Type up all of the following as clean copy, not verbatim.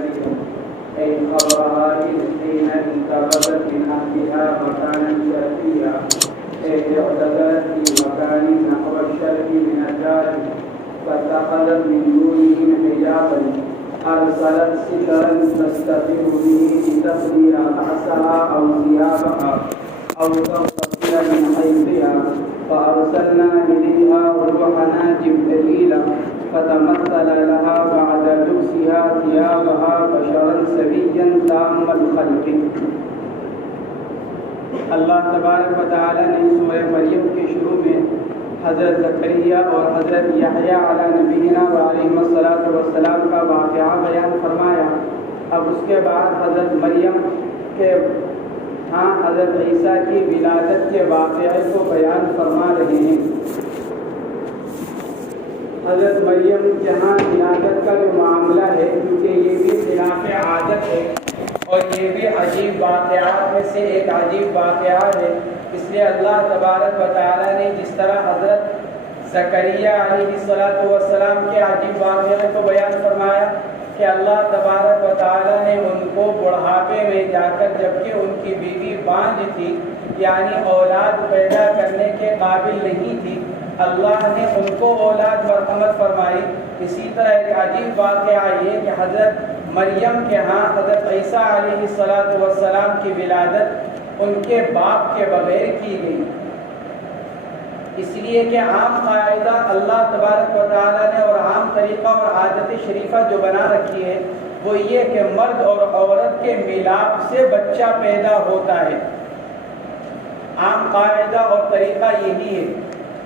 مريم أي خبرها إذ حين انتبذت من أهلها مكانا شرقيا أي اعتذرت في مكان نحو الشرق من الدار فاتخذت من دونهم حجابا أرسلت سترا تستتر به لتقضي رأسها أو ثيابها أو تغتسل من حيضها فأرسلنا إليها روحنا جبريلا فتمثل لها بعد لبسها ثيابها بشرا سويا تام الخلق. اللہ تبارک و تعالی نے سورہ مریم کے شروع میں حضرت زکریا اور حضرت یحییٰ علی نبینا و علیہم الصلاۃ والسلام کا واقعہ بیان فرمایا. اب اس کے بعد حضرت مریم کے حضرت عیسیٰ کی ولادت کے واقعے کو بیان فرما رہے ہیں. حضرت مریم جہاں ولادت کا جو معاملہ ہے، کیونکہ یہ بھی خلاف عادت ہے اور یہ بھی عجیب واقعات میں سے ایک عجیب واقعہ ہے، اس لیے اللہ تبارک و تعالیٰ نے جس طرح حضرت زکریا علیہ السلام کے عجیب واقعے کو بیان فرمایا کہ اللہ تبارک و تعالیٰ نے ان کو بڑھاپے میں جا کر، جبکہ ان کی بیوی بانجھ تھی، یعنی اولاد پیدا کرنے کے قابل نہیں تھی، اللہ نے ان کو اولاد مرحمت فرمائی. اسی طرح ایک عجیب واقعہ یہ کہ حضرت مریم کے ہاں حضرت عیسیٰ علیہ السلام کی ولادت ان کے باپ کے بغیر کی گئی، اس لیے کہ عام قاعدہ اللہ تبارک و تعالیٰ نے اور عام طریقہ اور عادت شریفہ جو بنا رکھی ہے وہ یہ کہ مرد اور عورت کے ملاپ سے بچہ پیدا ہوتا ہے. عام قاعدہ اور طریقہ یہی ہے.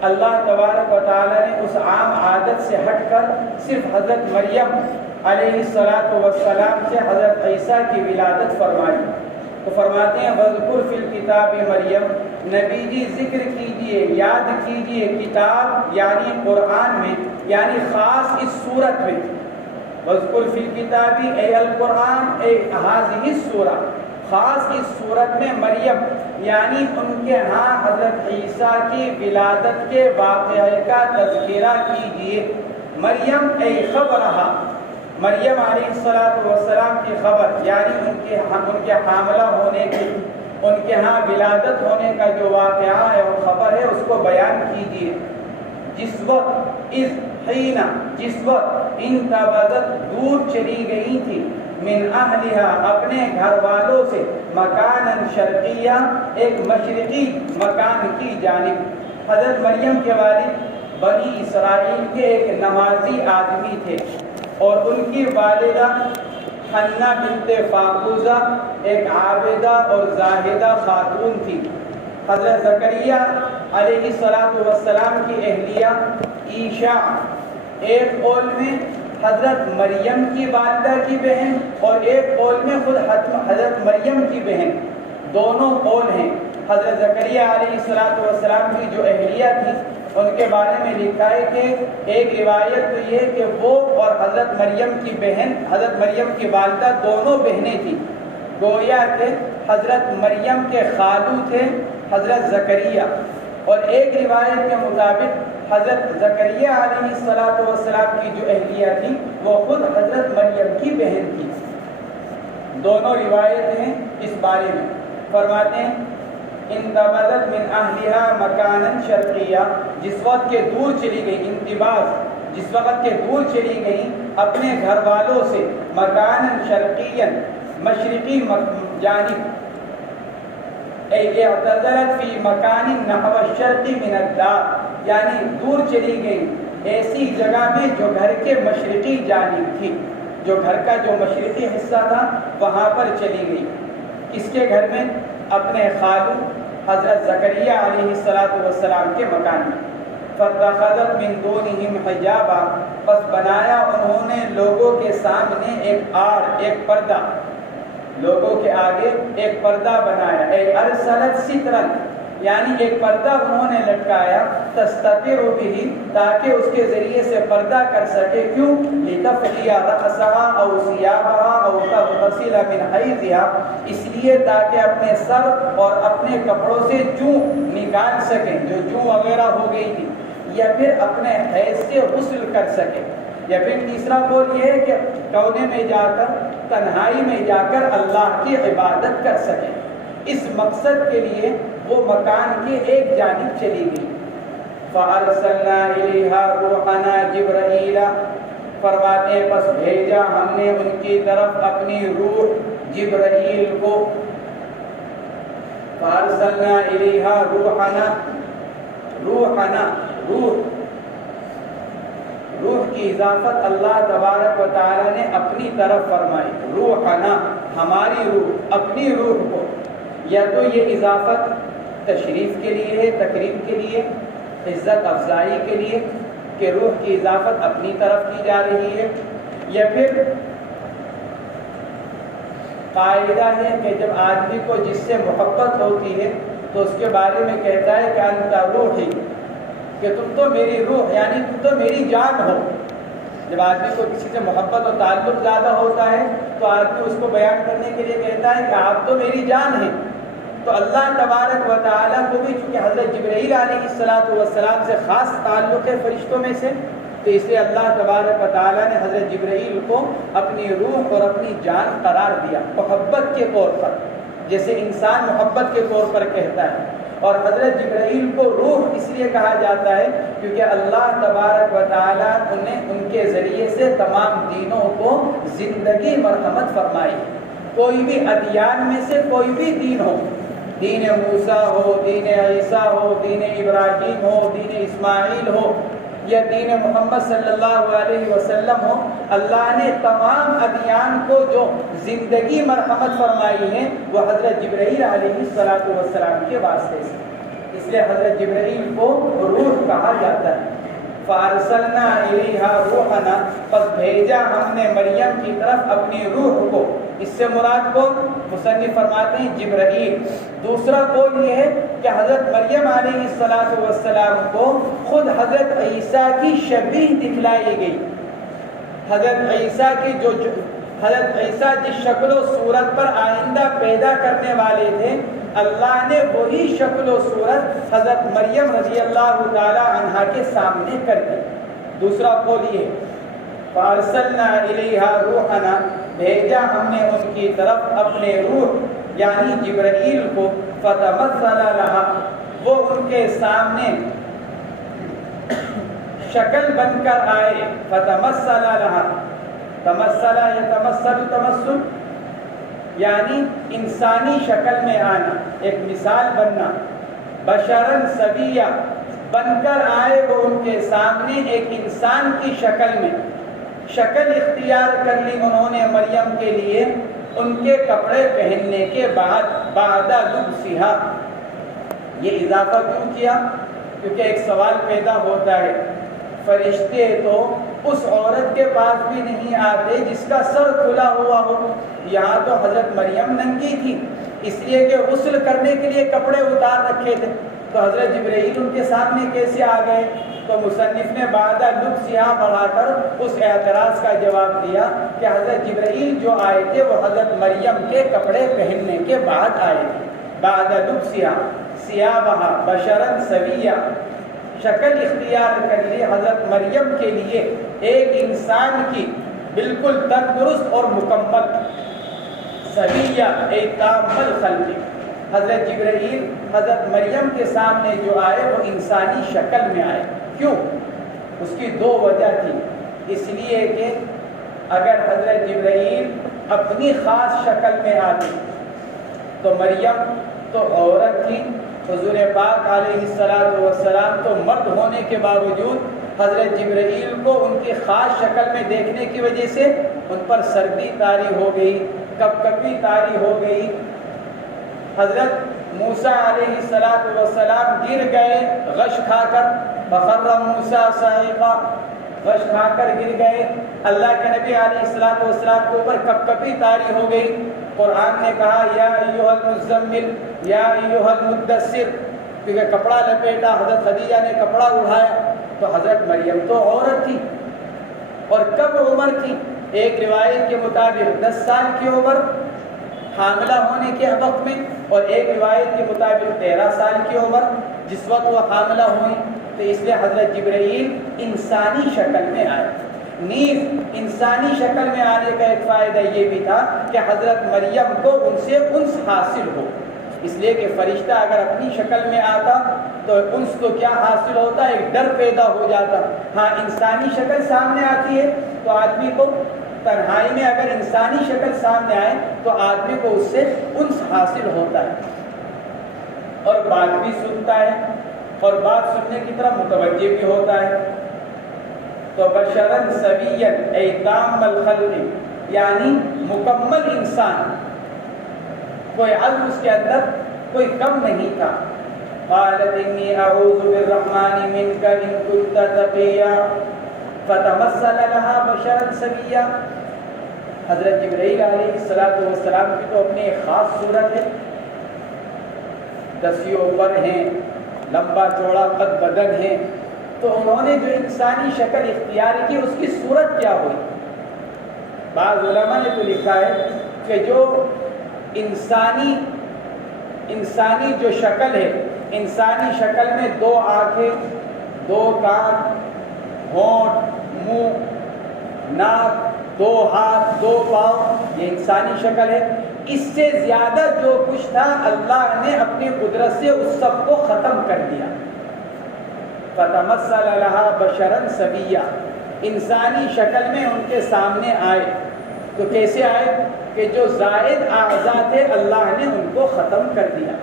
اللہ تبارک و تعالیٰ نے اس عام عادت سے ہٹ کر صرف حضرت مریم علیہ السلام سے حضرت عیسیٰ کی ولادت فرمائی. تو فرماتے ہیں وَاذْكُرْ فِي الْكِتَابِ مریم، نبی جی ذکر کیجئے، یاد کیجئے کتاب یعنی قرآن میں، یعنی خاص اس صورت میں. وَاذْكُرْ فِي الْكِتَابِ اے القرآن اے هذه السورہ، خاص اس صورت میں مریم یعنی ان کے ہاں حضرت عیسیٰ کی ولادت کے واقعے کا تذکرہ کیجئے. مریم اے خبرہا، مریم علیہ السلام کی خبر یعنی ان کے حاملہ ہونے کی، ان کے ہاں ولادت ہونے کا جو واقعہ ہے اور خبر ہے اس کو بیان کیجئے. جس وقت جس وقت انتبذت دور چلی گئی تھی، من اہلہا اپنے گھر والوں سے، مکانا شرقیہ ایک مشرقی مکان کی جانب. حضرت مریم کے والد بنی اسرائیل کے ایک نمازی آدمی تھے اور ان کی والدہ حنہ بنت فاقوزہ ایک عابدہ اور زاہدہ خاتون تھی. حضرت زکریا علیہ السلام کی اہلیہ عیشا ایک قول میں حضرت مریم کی والدہ کی بہن اور ایک قول میں خود حضرت مریم کی بہن، دونوں قول ہیں. حضرت زکریا علیہ السلام کی جو اہلیہ تھی ان کے بارے میں لکھا ہے کہ ایک روایت تو یہ کہ وہ اور حضرت مریم کی بہن، حضرت مریم کی والدہ دونوں بہنیں تھیں. گویا کہ حضرت مریم کے خالو تھے حضرت زکریا، اور ایک روایت کے مطابق حضرت زکریا علیہ السلام کی جو اہلیہ تھی وہ خود حضرت مریم کی بہن تھی. دونوں روایتیں ہیں اس بارے میں. فرماتے ہیں انتبذت من اہلہا مکانا شرقیہ، جس وقت کے دور چلی گئی، انتباز جس وقت کے دور چلی گئی اپنے گھر والوں سے، مکانا شرقیہ مشرقی جانب، اعتذرت فی مکان نحو الشرق من الدار، یعنی دور چلی گئی ایسی جگہ میں جو گھر کے مشرقی جانب تھی، جو گھر کا جو مشرقی حصہ تھا وہاں پر چلی گئی. کس کے گھر میں؟ اپنے خالو حضرت زکریا علیہ السلام کے مکان میں. فاتخذت من دونہم حجابا، پس بنایا انہوں نے لوگوں کے سامنے ایک آڑ، ایک پردہ، لوگوں کے آگے ایک پردہ بنایا. اے ارسلت سترن، یعنی ایک پردہ انہوں نے لٹکایا، تستتر بہ، تاکہ اس کے ذریعے سے پردہ کر سکے. کیوں؟ لتفضی رأسها او ثیابها او تغتسل من حیضها، اس لیے تاکہ اپنے سر اور اپنے کپڑوں سے جوں نکال سکیں، جو جوں وغیرہ ہو گئی تھی، یا پھر اپنے حیض سے غسل کر سکے. یا پھر تیسرا قول یہ ہے کہ کونے میں جا کر، تنہائی میں جا کر اللہ کی عبادت کر سکیں۔ اس مقصد کے لیے وہ مکان کی ایک جانب چلی گئی۔ فَأَرْسَلْنَا إِلَيْهَا رُوحَنَا جِبْرَائِیلَ، فرماتے ہیں پس بھیجا ہم نے ان کی طرف اپنی روح جبرائیل کو۔ فَأَرْسَلْنَا إِلَيْهَا روحنا، روح کی اضافت اللہ تبارک و تعالی نے اپنی طرف فرمائی، روحنا ہماری روح، اپنی روح کو۔ یا تو یہ اضافت تشریف کے لیے ہے، تقریب کے لیے، عزت افزائی کے لیے کہ روح کی اضافت اپنی طرف کی جا رہی ہے، یا پھر قاعدہ ہے کہ جب آدمی کو جس سے محبت ہوتی ہے تو اس کے بارے میں کہتا ہے کہ انت روحی، کہ تم تو میری روح، یعنی تم تو میری جان ہو۔ جب آدمی کو کسی سے محبت اور تعلق زیادہ ہوتا ہے تو آدمی اس کو بیان کرنے کے لیے کہتا ہے کہ آپ تو میری جان ہیں۔ تو اللہ تبارک و تعالیٰ کو بھی چونکہ حضرت جبرائیل علیہ السلام سے خاص تعلق ہے فرشتوں میں سے، تو اس لیے اللہ تبارک و تعالیٰ نے حضرت جبرائیل کو اپنی روح اور اپنی جان قرار دیا محبت کے طور پر، جیسے انسان محبت کے طور پر کہتا ہے۔ اور حضرت جبرائیل کو روح اس لیے کہا جاتا ہے کیونکہ اللہ تبارک و تعالیٰ انہیں ان کے ذریعے سے تمام دینوں کو زندگی مرحمت فرمائی۔ کوئی بھی ادیان میں سے کوئی بھی دین ہو، دین موسیٰ ہو، دین عیسیٰ ہو، دین ابراہیم ہو، دین اسماعیل ہو، یا دین محمد صلی اللہ علیہ وسلم ہو، اللہ نے تمام ادیان کو جو زندگی مرحمت فرمائی ہے وہ حضرت جبرائیل علیہ السلام کے واسطے سے، اس لیے حضرت جبرائیل کو روح کہا جاتا ہے۔ فَأَرْسَلْنَا إِلَيْهَا رُوحَنَا، پس بھیجا ہم نے مریم کی طرف اپنی روح کو۔ اس سے مراد کو مصنف فرماتے ہیں جبرائیل۔ دوسرا قول یہ ہے کہ حضرت مریم علیہ السلام کو خود حضرت عیسیٰ کی شبیہ دکھلائی گئی۔ حضرت عیسیٰ کی حضرت عیسیٰ جس شکل و صورت پر آئندہ پیدا کرنے والے تھے، اللہ نے وہی شکل و صورت حضرت مریم رضی اللہ تعالی عنہا کے سامنے کر دی۔ دوسرا قول یہ، فَأَرْسَلْنَا إِلَيْهَا رُوحَنَا، بھیجا ہم نے ان کی طرف اپنے روح یعنی جبرائیل کو، فَتَمَثَّلَ لَهَا، وہ ان کے سامنے شکل بن کر آئے۔ فَتَمَثَّلَ لَهَا، تمثل یتمثل تمثل یعنی انسانی شکل میں آنا، ایک مثال بننا۔ بشرن سویہ، بن کر آئے وہ ان کے سامنے ایک انسان کی شکل میں۔ شکل اختیار کر لی انہوں نے مریم کے لیے ان کے کپڑے پہننے کے بعد لبسہا۔ یہ اضافہ کیوں کیا؟ کیونکہ ایک سوال پیدا ہوتا ہے، فرشتے تو اس عورت کے پاس بھی نہیں آتے جس کا سر کھلا ہوا ہو، یہاں تو حضرت مریم ننگی تھی، اس لیے کہ غسل کرنے کے لیے کپڑے اتار رکھے تھے، تو حضرت جبرائیل ان کے سامنے کیسے آ گئے؟ تو مصنف نے بعد لبسہا بڑھا کر اس اعتراض کا جواب دیا کہ حضرت جبرائیل جو آئے تھے وہ حضرت مریم کے کپڑے پہننے کے بعد آئے تھے۔ بعد لبسہا ثیابہا بشرا سویہ، شکل اختیار کر لی حضرت مریم کے لیے ایک انسان کی بالکل تندرست اور مکمل، سویہ ایک کامل خلقی۔ حضرت جبرائیل حضرت مریم کے سامنے جو آئے وہ انسانی شکل میں آئے۔ کیوں؟ اس کی دو وجہ تھی۔ اس لیے کہ اگر حضرت جبرائیل اپنی خاص شکل میں آتے تو مریم تو عورت تھی، حضور پاک علیہ السلام تو مرد ہونے کے باوجود حضرت جبرائیل کو ان کی خاص شکل میں دیکھنے کی وجہ سے ان پر سردی طاری ہو گئی، کپکپی طاری ہو گئی۔ حضرت موسیٰ علیہ السلام گر گئے غش کھا کر، فخر موسیٰ صاعقا، غش کھا کر گر گئے۔ اللہ کے نبی علیہ السلام کے اوپر کپکپی طاری ہو گئی۔ قرآن نے کہا یا ایھا المزمل یا ایھا المدثر، کیونکہ کپڑا لپیٹا، حضرت خدیجہ نے کپڑا اڑایا۔ تو حضرت مریم تو عورت تھی، اور کم عمر تھی؟ ایک روایت کے مطابق 10 سال کی عمر حاملہ ہونے کے وقت میں، اور ایک روایت کے مطابق 13 سال کی عمر جس وقت وہ حاملہ ہوئی۔ تو اس لیے حضرت جبرائیل انسانی شکل میں آئے۔ نیز انسانی شکل میں آنے کا ایک فائدہ یہ بھی تھا کہ حضرت مریم کو ان سے انس حاصل ہو، اس لیے کہ فرشتہ اگر اپنی شکل میں آتا تو انس کو کیا حاصل ہوتا، ایک ڈر پیدا ہو جاتا۔ ہاں انسانی شکل سامنے آتی ہے تو آدمی کو تنہائی میں اگر انسانی شکل سامنے آئے تو آدمی کو اس سے انس حاصل ہوتا ہے اور بات بھی سنتا ہے اور بات سننے کی طرف متوجہ بھی ہوتا ہے۔ تو بشرن سویا ای تام الخلق، یعنی مکمل انسان، کوئی عزم اس کے اندر کوئی کم نہیں تھا۔ قالت انی اعوذ بالرحمن منک ان کنت تقیا فتمثل لها بشرا سویا۔ حضرت جبرائیل علیہ السلام کی تو اپنی ایک خاص صورت ہے، دسیوں پر ہیں، لمبا چوڑا قد بدن ہے، تو انہوں نے جو انسانی شکل اختیار کی اس کی صورت کیا ہوئی؟ بعض علماء نے تو لکھا ہے کہ جو انسانی جو شکل ہے، انسانی شکل میں 2 آنکھیں، 2 کان، ہونٹ، منہ، ناک، 2 ہاتھ، 2 پاؤں، یہ انسانی شکل ہے۔ اس سے زیادہ جو کچھ تھا اللہ نے اپنی قدرت سے اس سب کو ختم کر دیا۔ فتمثل لها بشرا سویا، انسانی شکل میں ان کے سامنے آئے تو کیسے آئے کہ جو زائد اعضاء تھے اللہ نے ان کو ختم کر دیا۔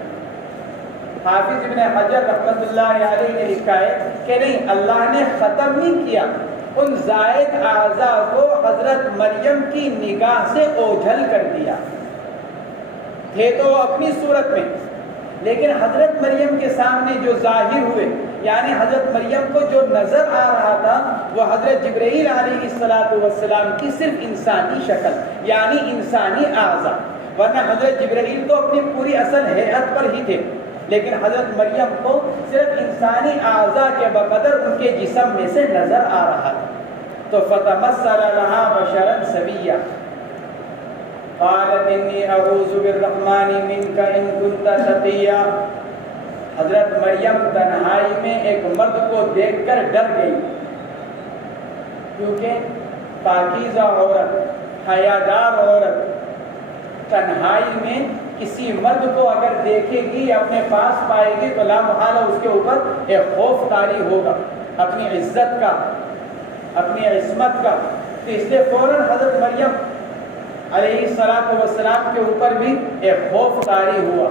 حافظ ابن حجر رحمۃ اللہ علیہ نے لکھا ہے کہ نہیں، اللہ نے ختم نہیں کیا، ان زائد اعضاء کو حضرت مریم کی نگاہ سے اوجھل کر دیا۔ تھے تو اپنی صورت میں، لیکن حضرت مریم کے سامنے جو ظاہر ہوئے، یعنی حضرت مریم کو جو نظر آ رہا تھا وہ حضرت جبرائیل علیہ السلام کی صرف انسانی شکل، یعنی انسانی اعضاء، ورنہ حضرت جبرائیل تو اپنی پوری اصل ہیئت پر ہی تھے، لیکن حضرت مریم کو صرف انسانی اعضاء کے بقدر ان کے جسم میں سے نظر آ رہا تھا۔ تو فتمثل لها بشرا سویا قالت انی اعوذ بالرحمن منک ان کنت تقیا۔ حضرت مریم تنہائی میں ایک مرد کو دیکھ کر ڈر گئی، کیونکہ پاکیزہ عورت، حیادار عورت تنہائی میں کسی مرد کو اگر دیکھے گی، اپنے پاس پائے گی تو لا محالہ اس کے اوپر ایک خوف طاری ہوگا اپنی عزت کا، اپنی عصمت کا۔ تو اس لیے فوراً حضرت مریم علیہ السلام کے اوپر بھی ایک خوف طاری ہوا،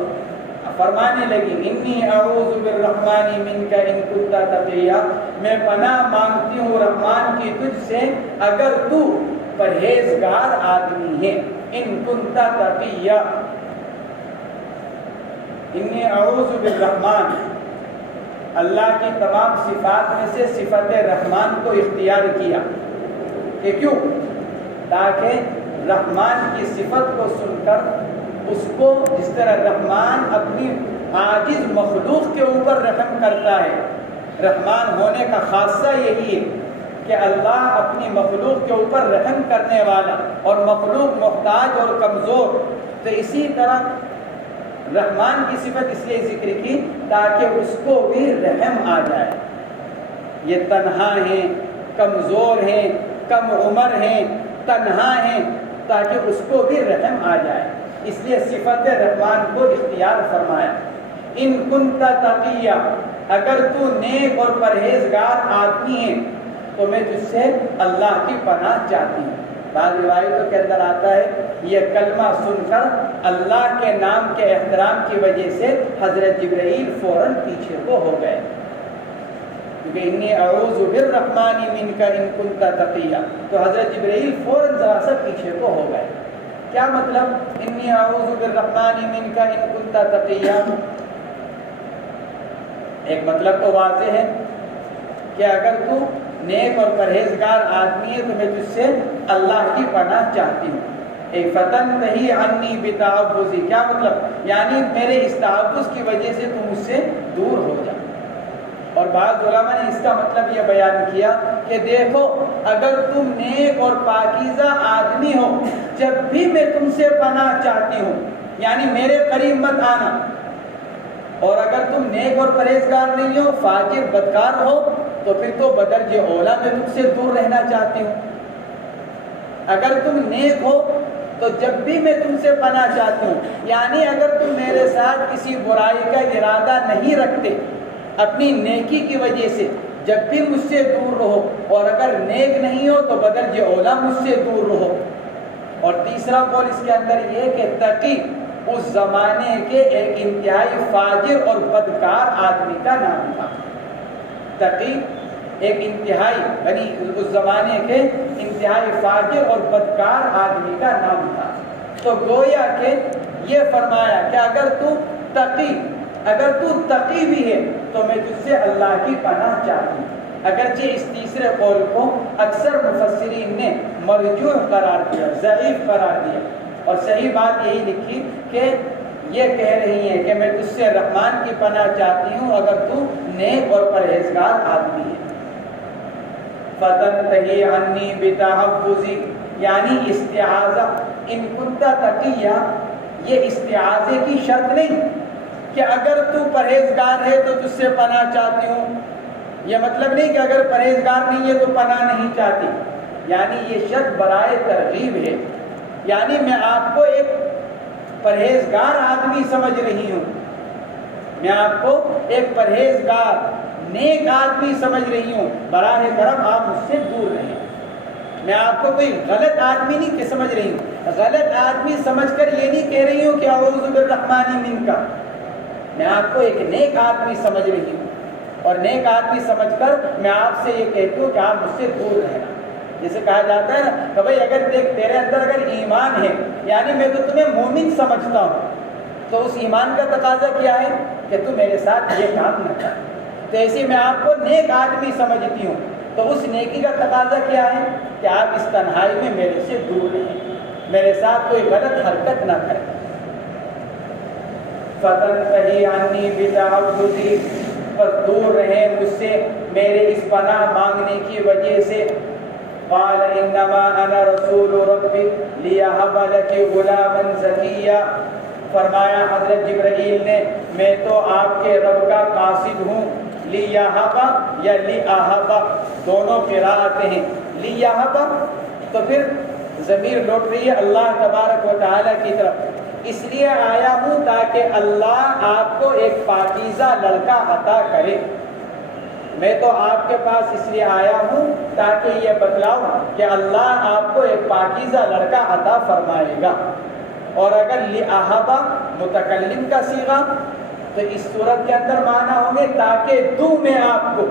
فرمانے لگی انی اعوذ بالرحمن منک ان کنت تقیا، میں پناہ مانگتی ہوں رحمان کی تجھ سے اگر تو پرہیزگار آدمی ہے، ان کنت تقیا، انی اعوذ بالرحمن، اللہ کی تمام صفات میں سے صفت رحمان کو اختیار کیا، کہ کیوں؟ تاکہ رحمان کی صفت کو سن کر اس کو، جس طرح رحمان اپنی عاجز مخلوق کے اوپر رحم کرتا ہے، رحمان ہونے کا خاصہ یہی ہے کہ اللہ اپنی مخلوق کے اوپر رحم کرنے والا، اور مخلوق محتاج اور کمزور، تو اسی طرح رحمان کی صفت اس لیے ذکر کی تاکہ اس کو بھی رحم آ جائے۔ یہ تنہا ہیں، کمزور ہیں، کم عمر ہیں، تنہا ہیں، تاکہ اس کو بھی رحم آ جائے، اس لیے صفت رحمان کو اختیار فرمایا۔ ان کنت تقیا، اگر تو نیک اور پرہیزگار آدمی ہے تو میں تجھ سے اللہ کی پناہ چاہتی ہوں۔ بعض روایتوں کے اندر آتا ہے یہ کلمہ سن کر اللہ کے نام کے احترام کی وجہ سے حضرت جبرائیل فوراً پیچھے کو ہو گئے، کیونکہ انی اعوذ بالرحمن منک ان کنت تقیا، تو حضرت جبرائیل فوراً ذرا سا پیچھے کو ہو گئے۔ کیا مطلب انی اعوذ بالرحمن منک ان کنت تقیا؟ ایک مطلب تو واضح ہے کہ اگر تو نیک اور پرہیزگار آدمی ہے تو میں تجھ سے اللہ کی پناہ چاہتی ہوں۔ ایک فتنتہی عنی بتعوذی، کیا مطلب؟ یعنی میرے اس تعوذ کی وجہ سے تم مجھ سے دور ہو جا۔ اور بعض علماء نے اس کا مطلب یہ بیان کیا کہ دیکھو اگر تم نیک اور پاکیزہ آدمی ہو، جب بھی میں تم سے پناہ چاہتی ہوں، یعنی میرے قریب مت آنا، اور اگر تم نیک اور پرہیزگار نہیں ہو، فاجر بدکار ہو، تو پھر تو بدرجہ اولا میں تم سے دور رہنا چاہتی ہوں۔ اگر تم نیک ہو تو جب بھی میں تم سے پناہ چاہتی ہوں، یعنی اگر تم میرے ساتھ کسی برائی کا ارادہ نہیں رکھتے اپنی نیکی کی وجہ سے، جب بھی مجھ سے دور رہو، اور اگر نیک نہیں ہو تو بدرجہ اولا مجھ سے دور رہو۔ اور تیسرا قول اس کے اندر یہ کہ تقی اس زمانے کے ایک انتہائی فاجر اور بدکار آدمی کا نام تھا۔ تقی ایک انتہائی، یعنی اس زمانے کے انتہائی فاجر اور بدکار آدمی کا نام تھا۔ تو گویا کہ یہ فرمایا کہ اگر تو تقی بھی ہے تو میں تجھ سے اللہ کی پناہ چاہتی ہوں۔ اگرچہ اس تیسرے قول کو اکثر مفسرین نے مرجوح قرار دیا، ضعیف قرار دیا، اور صحیح بات یہی لکھی کہ یہ کہہ رہی ہیں کہ میں تجھ سے رحمان کی پناہ چاہتی ہوں اگر تو نیک اور پرہیزگار آدمی ہے۔ فتنتہی عنی بتحفظی، یعنی استعاذہ، ان کنت تقیہ، یہ استعاذے کی شرط نہیں کہ اگر تو پرہیزگار ہے تو تجھ سے پناہ چاہتی ہوں، یہ مطلب نہیں کہ اگر پرہیزگار نہیں ہے تو پناہ نہیں چاہتی، یعنی یہ شرط برائے ترغیب ہے، یعنی میں آپ کو ایک پرہیزگار آدمی سمجھ رہی ہوں، میں آپ کو ایک پرہیزگار نیک آدمی سمجھ رہی ہوں، براہ کرم آپ مجھ سے دور رہیں۔ میں آپ کو کوئی غلط آدمی نہیں سمجھ رہی ہوں، غلط آدمی سمجھ کر یہ نہیں کہہ رہی ہوں کہ اعوذ بالرحمن منک، میں آپ کو ایک نیک آدمی سمجھ رہی ہوں، اور نیک آدمی سمجھ کر میں آپ سے یہ کہتی ہوں کہ آپ مجھ سے دور رہنا۔ جیسے کہا جاتا ہے نا کہ بھائی اگر دیکھ تیرے اندر اگر ایمان ہے، یعنی میں تو تمہیں مومن سمجھتا ہوں، تو اس ایمان کا تقاضا کیا ہے کہ تو میرے ساتھ یہ کام نہ کر۔ تو ایسے میں آپ کو نیک آدمی سمجھتی ہوں، تو اس نیکی کا تقاضا کیا ہے کہ آپ اس تنہائی میں میرے سے دور رہیں، میرے ساتھ کوئی غلط حرکت نہ کریں۔ فتنتہی عنی بتحفظی، پر دور رہیں مجھ سے میرے اس پناہ مانگنے کی وجہ سے۔ قال انما انا رسول ربک لیہب لک غلاما زکیا، فرمایا حضرت جبرائیل نے میں تو آپ کے رب کا قاصد ہوں۔ لیہب یا لیہب دونوں قراءتیں ہیں، لیہب تو پھر ضمیر لوٹ رہی ہے اللہ تبارک و تعالی کی طرف، اس لیے آیا ہوں تاکہ اللہ آپ کو ایک پاکیزہ لڑکا عطا کرے۔ میں تو آپ کے پاس اس لیے آیا ہوں تاکہ یہ بتلاؤں کہ اللہ آپ کو ایک پاکیزہ لڑکا عطا فرمائے گا۔ اور اگر لِأَحَبَ متکلم کا صیغہ تو اس صورت کے اندر معنی ہوں گے تاکہ دوں میں آپ کو،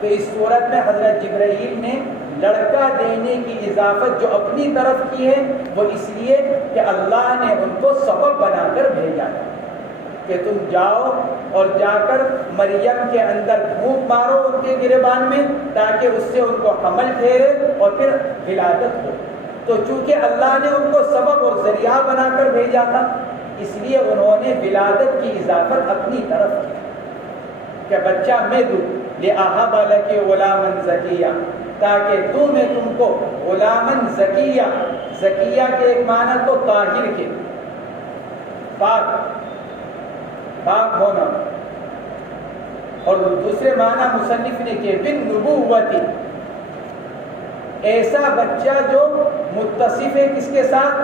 تو اس صورت میں حضرت جبرائیل نے لڑکا دینے کی اضافت جو اپنی طرف کی ہے وہ اس لیے کہ اللہ نے ان کو سبب بنا کر بھیجا کہ تم جاؤ اور جا کر مریم کے اندر پھونک مارو ان کے گریبان میں تاکہ اس سے ان کو حمل ٹھہرے اور پھر ولادت ہو۔ تو چونکہ اللہ نے ان کو سبب اور ذریعہ بنا کر بھیجا تھا، اس لیے انہوں نے ولادت کی اضافت اپنی طرف کی کہ بچہ میں دوں، لِأَحَبَ لَكِ غُلَامًا زَكِيًّا، تاکہ دوں میں تم کو غلامن زکیہ، زکیہ کے ایک معنی تو طاہر کے، پاک ہونا، اور دوسرے معنی مصنف نے کہ بالنبوۃ، ایسا بچہ جو متصف ہے کس کے ساتھ؟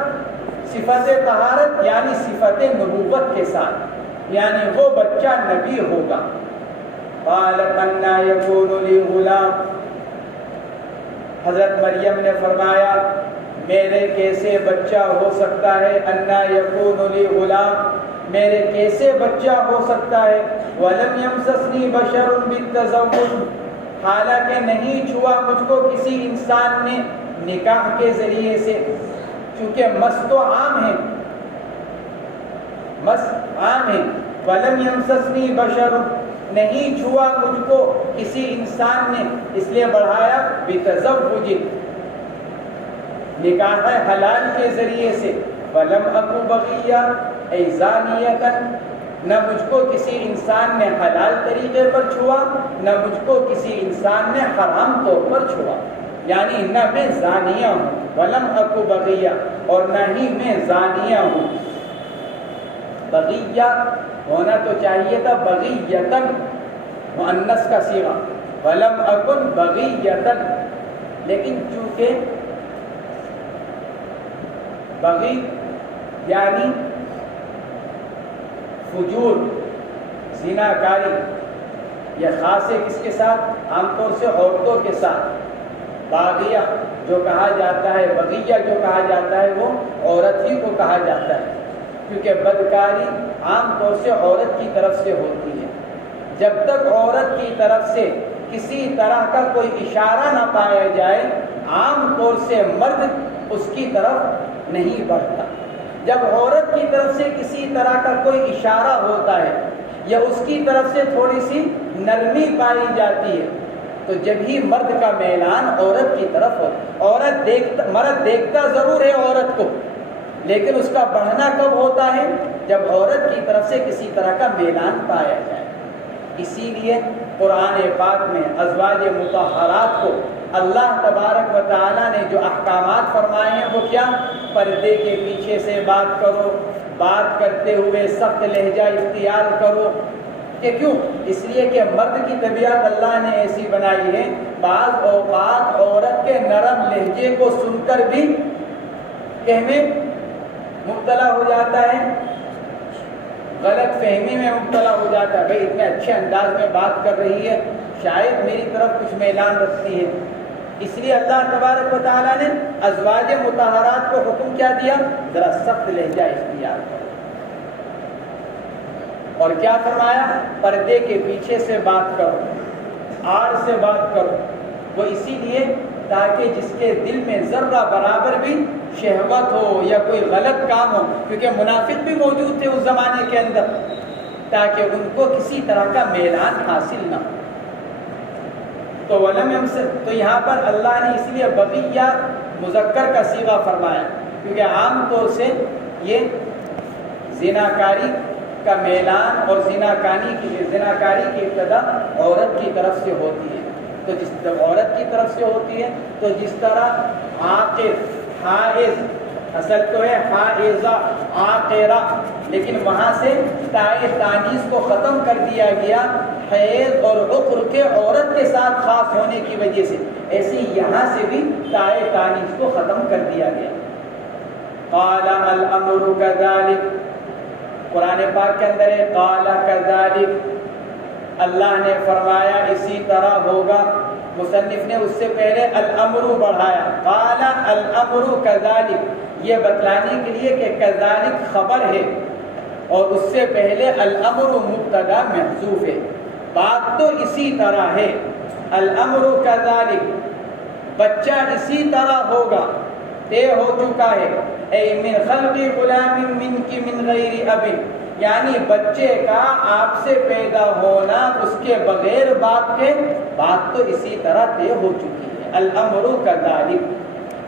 صفت طہارت یعنی صفت نبوت کے ساتھ، یعنی وہ بچہ نبی ہوگا۔ قالت انا یکون لی غلام، حضرت مریم نے فرمایا میرے کیسے بچہ ہو سکتا ہے، انا یکون لی غلام، میرے کیسے بچہ ہو سکتا ہے، ولم یمسسنی بشر بالتزوج، حالانکہ نہیں چھوا مجھ کو کسی انسان نے نکاح کے ذریعے سے، چونکہ مس تو عام ہے، مس عام ہے، ولم یمسسنی بشر، نہیں چھوا مجھ کو کسی انسان نے، اس لیے بڑھایا بتزوج، نکاح حلال کے ذریعے سے، ولم اکو بغیہ ای زانیۃ، نہ مجھ کو کسی انسان نے حلال طریقے پر چھوا، نہ مجھ کو کسی انسان نے حرام طور پر چھوا، یعنی نہ میں زانیہ ہوں، ولم اکو بغیہ، اور نہ ہی میں زانیہ ہوں۔ بغیہ ہونا تو چاہیے تھا بغیۃً، مؤنث کا صیغہ، ولم اکن بغیۃً، لیکن چونکہ بغی یعنی فجور، زناکاری، یہ خاص ہے کس کے ساتھ؟ عام طور سے عورتوں کے ساتھ۔ باغیہ جو کہا جاتا ہے، بغیہ جو کہا جاتا ہے، وہ عورت ہی کو کہا جاتا ہے، کیونکہ بدکاری عام طور سے عورت کی طرف سے ہوتی ہے۔ جب تک عورت کی طرف سے کسی طرح کا کوئی اشارہ نہ پایا جائے، عام طور سے مرد اس کی طرف نہیں بڑھتا۔ جب عورت کی طرف سے کسی طرح کا کوئی اشارہ ہوتا ہے یا اس کی طرف سے تھوڑی سی نرمی پائی جاتی ہے، تو جب ہی مرد کا میلان عورت کی طرف ہو۔ مرد دیکھتا ضرور ہے عورت کو، لیکن اس کا بڑھنا کب ہوتا ہے؟ جب عورت کی طرف سے کسی طرح کا میلان پایا جائے۔ اسی لیے قرآن پاک میں ازواج مطہرات کو اللہ تبارک و تعالیٰ نے جو احکامات فرمائے ہیں وہ کیا؟ پردے کے پیچھے سے بات کرو، بات کرتے ہوئے سخت لہجہ اختیار کرو۔ کہ کیوں؟ اس لیے کہ مرد کی طبیعت اللہ نے ایسی بنائی ہے، بعض اوقات عورت کے نرم لہجے کو سن کر بھی کہنے مبتلا ہو جاتا ہے، غلط فہمی میں مبتلا ہو جاتا ہے، بھئی اتنے اچھے انداز میں بات کر رہی ہے، شاید میری طرف کچھ میلان رکھتی ہے۔ اس لیے اللہ تبارک و تعالیٰ نے ازواج مطہرات کو حکم کیا دیا؟ ذرا سخت لہجہ اختیار کرو۔ اور کیا فرمایا؟ پردے کے پیچھے سے بات کرو، آڑ سے بات کرو۔ وہ اسی لیے تاکہ جس کے دل میں ذرہ برابر بھی شہوت ہو یا کوئی غلط کام ہو، کیونکہ منافق بھی موجود تھے اس زمانے کے اندر، تاکہ ان کو کسی طرح کا میلان حاصل نہ ہو۔ تو یہاں پر اللہ نے اس لیے بغیہ مذکر کا صیغہ فرمایا، کیونکہ عام طور سے یہ زناکاری کا میلان اور زناکاری کی ابتدا عورت کی طرف سے ہوتی ہے۔ تو جب عورت کی طرف سے ہوتی ہے تو جس طرح عاقر، حائض، اصل تو ہے حائضہ، عاقرہ، لیکن وہاں سے تائے تانیث کو ختم کر دیا گیا حیض اور عقر کے عورت کے ساتھ خاص ہونے کی وجہ سے، ایسے یہاں سے بھی تائے تانیث کو ختم کر دیا گیا۔ قال الامر كذلك، قرآن پاک کے اندر ہے قال كذلك، اللہ نے فرمایا اسی طرح ہوگا۔ مصنف نے اس سے پہلے الامر بڑھایا، قال الامر كذلك، یہ بتلانے کے لیے کہ كذلك خبر ہے اور اس سے پہلے الامر مبتدا محذوف ہے۔ بات تو اسی طرح ہے، الامر كذلك، بچہ اسی طرح ہوگا، طے ہو چکا ہے۔ اے من خلق غلام منک من غیر اب، یعنی بچے کا آپ سے پیدا ہونا اس کے بغیر باپ کے، بات تو اسی طرح طے ہو چکی ہے۔ الامر كذلك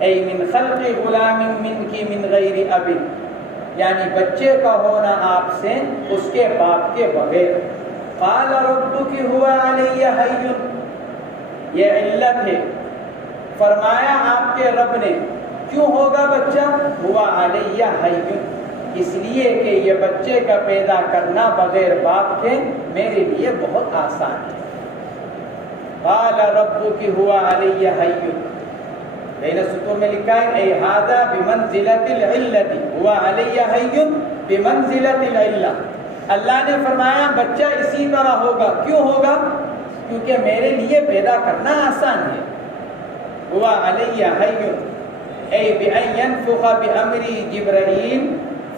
اے من خلق غلام منک من غیر اب، یعنی بچے کا ہونا آپ سے اس کے باپ کے بغیر۔ قال ربک هو علی حی، یہ علت ہے، فرمایا آپ کے رب نے کیوں ہوگا بچہ؟ ہوا علی حی، اس لیے کہ یہ بچے کا پیدا کرنا بغیر باپ کے میرے لیے بہت آسان ہے۔ قال ربک هو علی حی، بین سطور میں لکھا ہے اے ھذا بمنزلۃ العلۃ، ہوا علی حی بمنزلۃ العلۃ، اللہ نے فرمایا بچہ اسی طرح ہوگا، کیوں ہوگا؟ کیونکہ میرے لیے پیدا کرنا آسان ہے۔ ہوا علی حی اے بأن ينفخ بأمری جبرائیل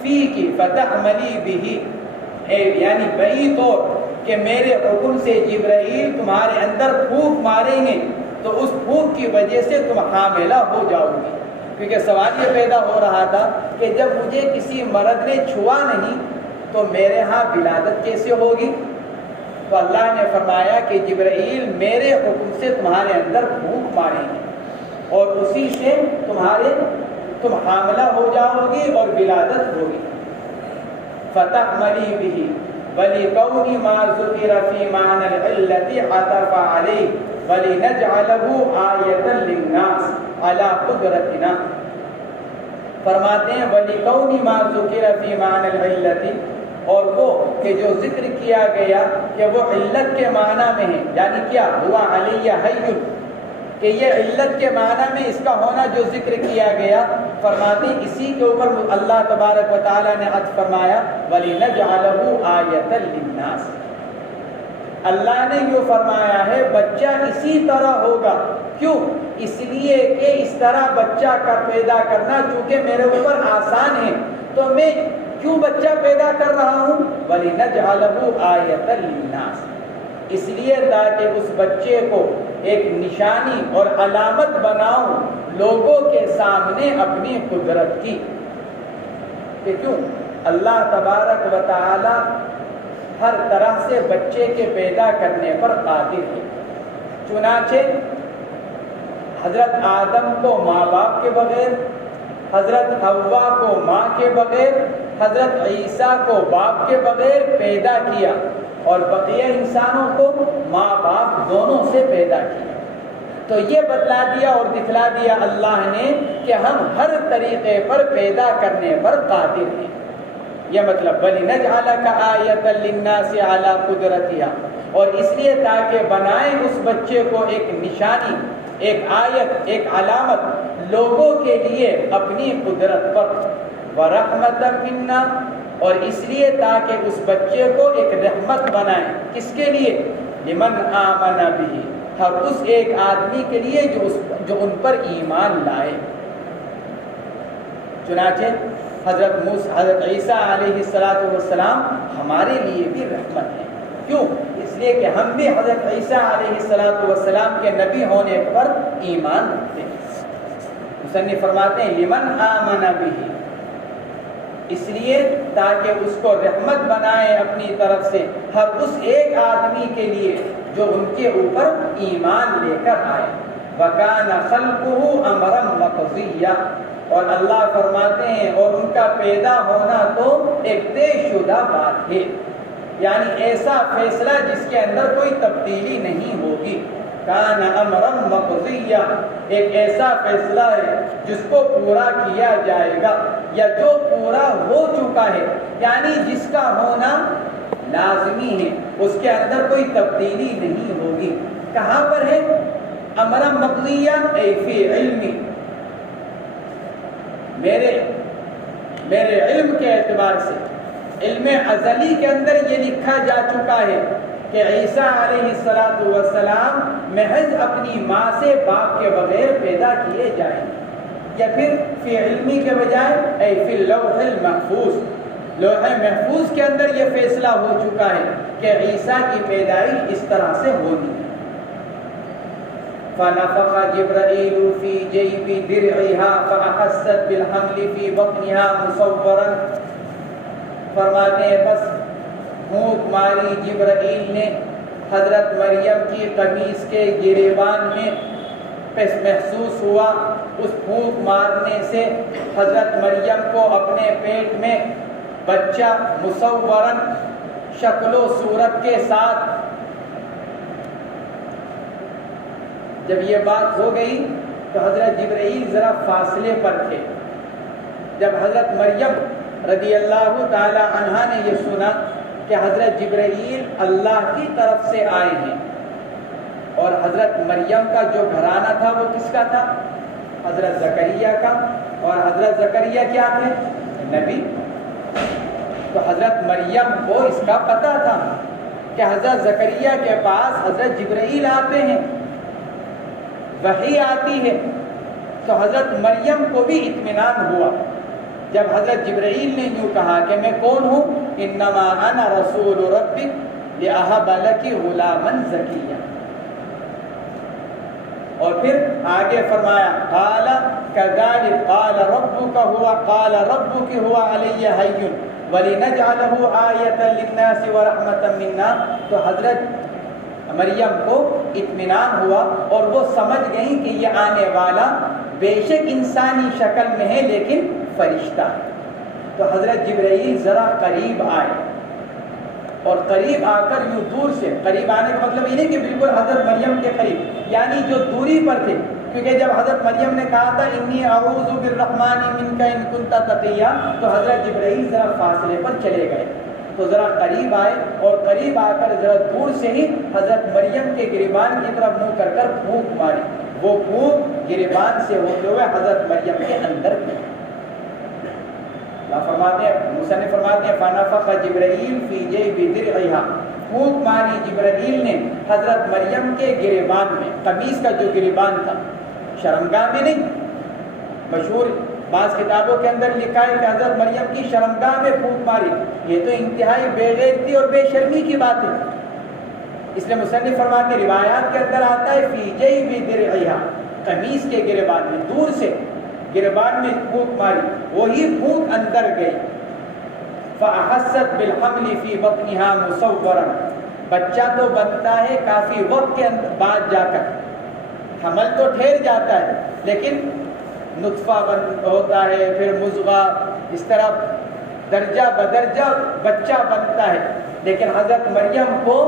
فیک فتعملی بہ، یعنی بعید طور کہ میرے حکم سے جبرائیل تمہارے اندر پھونک ماریں گے تو اس پھونک کی وجہ سے تم حاملہ ہو جاؤ گی۔ کیونکہ سوال یہ پیدا ہو رہا تھا کہ جب مجھے کسی مرد نے چھوا نہیں تو میرے ہاں ولادت کیسے ہوگی؟ تو اللہ نے فرمایا کہ جبرائیل میرے حکم سے تمہارے اندر پھونک ماریں گے اور اسی سے تم حاملہ ہو جاؤ گی اور ولادت ہوگی۔ فتعملی بہ ولکون ما ذکر فی معنی العلۃ عطف علیہ ولنجعلہ آیۃ للناس علی قدرتنا، فرماتے ہیں ولکون ما ذکر فی معنی العلۃ، اور وہ کہ جو ذکر کیا گیا کہ وہ علت کے معنی میں ہے، یعنی کیا؟ ہوا علی حی، کہ یہ علت کے معنی میں اس کا ہونا جو ذکر کیا گیا، فرماتے ہیں اسی کے اوپر اللہ تبارک و تعالیٰ نے عطف فرمایا وَلِنَجْعَلَهُ آیَةً لِلنَّاسِ۔ اللہ نے یہ فرمایا ہے بچہ اسی طرح ہوگا، کیوں؟ اس لیے کہ اس طرح بچہ کا پیدا کرنا چونکہ میرے اوپر آسان ہے، تو میں کیوں بچہ پیدا کر رہا ہوں؟ وَلِنَجْعَلَهُ آیَةً لِلنَّاسِ، اس لیے تاکہ اس بچے کو ایک نشانی اور علامت بناؤں لوگوں کے سامنے اپنی قدرت کی، کہ کیوں؟ اللہ تبارک و تعالی ہر طرح سے بچے کے پیدا کرنے پر قادر ہے۔ چنانچہ حضرت آدم کو ماں باپ کے بغیر، حضرت حوا کو ماں کے بغیر، حضرت عیسیٰ کو باپ کے بغیر پیدا کیا، اور بقیہ انسانوں کو ماں باپ دونوں سے پیدا کیا۔ تو یہ بتلا دیا اور دکھلا دیا اللہ نے کہ ہم ہر طریقے پر پیدا کرنے پر قادر ہیں۔ یہ مطلب وَلِنَجْعَلَكَ آیَةً لِلنَّاسِ عَلَىٰ قُدْرَتِهَا، اور اس لیے تاکہ بنائیں اس بچے کو ایک نشانی، ایک آیت، ایک علامت لوگوں کے لیے اپنی قدرت پر، وَرَحْمَةً مِنَّا، اور اس لیے تاکہ اس بچے کو ایک رحمت بنائیں، کس کے لیے؟ لمن آمن بھی، ہر اس ایک آدمی کے لیے جو ان پر ایمان لائے۔ چنانچہ حضرت عیسیٰ علیہ السلام ہمارے لیے بھی رحمت ہے، کیوں؟ اس لیے کہ ہم بھی حضرت عیسیٰ علیہ السلام کے نبی ہونے پر ایمان رکھتے ہیں۔ مصنف فرماتے ہیں لمن آمن بھی، اس لیے تاکہ اس کو رحمت بنائے اپنی طرف سے ہر اس ایک آدمی کے لیے جو ان کے اوپر ایمان لے کر آئے۔ وَكَانَ خَلْقُهُ أَمْرًا مَقْضِيًّا، اور اللہ فرماتے ہیں اور ان کا پیدا ہونا تو ایک طے شدہ بات ہے، یعنی ایسا فیصلہ جس کے اندر کوئی تبدیلی نہیں ہوگی۔ کان امرا مقضیا، ایک ایسا فیصلہ ہے جس کو پورا کیا جائے گا، یا جو پورا ہو چکا ہے، یعنی جس کا ہونا لازمی ہے، اس کے اندر کوئی تبدیلی نہیں ہوگی۔ کہاں پر ہے امرا مقضیا؟ اے فی علمی، میرے علم کے اعتبار سے، علم ازلی کے اندر یہ لکھا جا چکا ہے کہ عیسیٰ علیہ السلام محض اپنی ماں سے باپ کے بغیر پیدا کیے جائیں، یا پھر فی علمی کے بجائے اے فی اللوح المحفوظ، لوح محفوظ کے اندر یہ فیصلہ ہو چکا ہے کہ عیسیٰ کی پیدائش اس طرح سے ہونی ہے۔ فنفخ جبرائیل فی جیب درعها فاحست بالحمل فی بطنها مصورا، فرماتے ہیں بس پھونک ماری جبرائیل نے حضرت مریم کی قمیص کے گریبان میں، پس محسوس ہوا اس پھونک مارنے سے حضرت مریم کو اپنے پیٹ میں بچہ مصورن، شکل و صورت کے ساتھ۔ جب یہ بات ہو گئی تو حضرت جبرائیل ذرا فاصلے پر تھے۔ جب حضرت مریم رضی اللہ تعالی عنہا نے یہ سنا کہ حضرت جبرائیل اللہ کی طرف سے آئے ہیں، اور حضرت مریم کا جو گھرانہ تھا وہ کس کا تھا؟ حضرت زکریا کا، اور حضرت زکریا کیا تھے؟ نبی۔ تو حضرت مریم کو اس کا پتہ تھا کہ حضرت زکریا کے پاس حضرت جبرائیل آتے ہیں، وحی آتی ہے، تو حضرت مریم کو بھی اطمینان ہوا جب حضرت جبرائیل نے یوں کہا کہ میں کون ہوں؟ انما انا رسول ربک لاہب لک غلاما زکیا۔ اور پھر آگے فرمایا قال کذلک قال ربک هو علی حی ولنجعلہ آیۃ للناس ورحمۃ منا۔ تو حضرت مریم کو اطمینان ہوا اور وہ سمجھ گئیں کہ یہ آنے والا بے شک انسانی شکل میں ہے لیکن فرشتہ ہے۔ تو حضرت جبرائیل ذرا قریب آئے، اور قریب آ کر یوں دور سے، قریب آنے کا مطلب یہ نہیں کہ بالکل حضرت مریم کے قریب، یعنی جو دوری پر تھے، کیونکہ جب حضرت مریم نے کہا تھا انی اعوذ بالرحمن منک ان کنت تقیا، تو حضرت جبرائیل ذرا فاصلے پر چلے گئے، تو ذرا قریب آئے، اور قریب آ کر ذرا دور سے ہی حضرت مریم کے گریبان کی طرف منہ کر پھونک ماری۔ وہ پھونک گریبان سے ہوتے ہوئے حضرت مریم کے اندر کی۔ اللہ فرماتے ہیں، مصنف فرماتے ہیں فنفخ جبرائیل فی جیب درعہا، پھونک ماری جبرائیل نے حضرت مریم کے گریبان میں، قمیص کا جو گریبان تھا، شرمگاہ میں نہیں، مشہور بعض کتابوں کے اندر لکھا ہے کہ حضرت مریم کی شرمگاہ میں پھونک ماری، یہ تو انتہائی بے غیرتی اور بے شرمی کی بات ہے۔ اس لیے مصنف فرماتے ہیں روایات کے اندر آتا ہے فی جیب درعہا، قمیص کے گریبان میں، دور سے گریبان میں پھونک ماری، وہی پھونک اندر گئی۔ فَأَحَسَّتْ بِالْحَمْلِ فِي بَطْنِهَا مُصَوَّرًا، بچہ تو بنتا ہے کافی وقت کے بعد جا کر، حمل تو ٹھہر جاتا ہے لیکن نطفہ ہوتا ہے، پھر مضغہ، اس طرح درجہ بدرجہ بچہ بنتا ہے، لیکن حضرت مریم کو